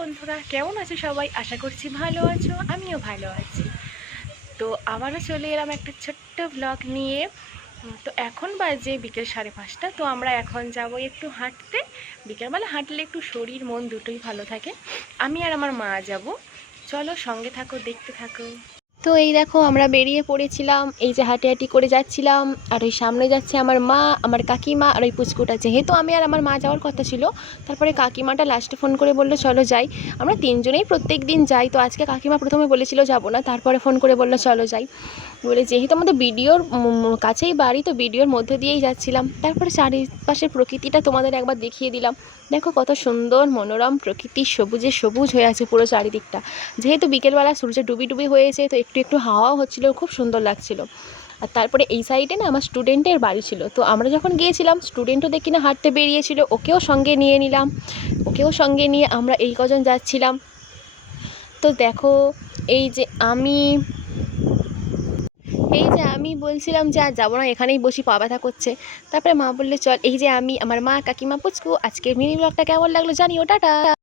বন্ধুরা, কেমন আছো সবাই? আশা করছি ভালো আছো, আমিও ভালো আছি। তো আবারও চলে এলাম একটা ছোট্ট ব্লগ নিয়ে। তো এখন বাজে বিকেল 5:30। তো আমরা এখন যাব একটু হাঁটতে। বিকেলবেলা হাঁটলে একটু শরীর মন দুটোই ভালো থাকে। আমি আর আমার মা যাব। চলো সঙ্গে থাকো, দেখতে থাকো। তো এই দেখো, আমরা বেরিয়ে পড়েছিলাম, এই যে হাঁটি হাঁটি করে যাচ্ছিলাম। আর ওই সামনে যাচ্ছে আমার মা, আমার কাকিমা আর ওই পুচকুটা। যেহেতু আমি আর আমার মা যাওয়ার কথা ছিল, তারপরে কাকিমাটা লাস্টে ফোন করে বললো চলো যাই। আমরা তিনজনেই প্রত্যেক দিন যাই, তো আজকে কাকিমা প্রথমে বলেছিল যাবো না, তারপরে ফোন করে বললো চলো যাই বলে। যেহেতু আমাদের ভিডিওর কাছেই বাড়ি, তো ভিডিওর মধ্যে দিয়েই যাচ্ছিলাম। তারপরে চারিপাশের প্রকৃতিটা তোমাদের একবার দেখিয়ে দিলাম। দেখো কত সুন্দর মনোরম প্রকৃতি, সবুজে সবুজ হয়ে আছে পুরো চারিদিকটা। যেহেতু বিকেলবেলা সূর্য ডুবি ডুবি হয়েছে, তো একটু একটু হাওয়াও হচ্ছিলো, খুব সুন্দর লাগছিল। আর তারপরে এই সাইডে না আমার স্টুডেন্টের বাড়ি ছিল, তো আমরা যখন গিয়েছিলাম স্টুডেন্টও দেখি না হাঁটতে বেরিয়েছিল, ওকেও সঙ্গে নিয়ে নিলাম। ওকেও সঙ্গে নিয়ে আমরা এই কজন যাচ্ছিলাম। তো দেখো, এই যে আমি বলছিলাম যে আর যাবো না, এখানেই বসি, পা ব্যথা করছে। তারপরে মা বললে চল। এই যে আমি, আমার মা, কাকিমা, পুচকু। আজকের মিনি ব্লগটা কেমন লাগলো জানিও, টাটা।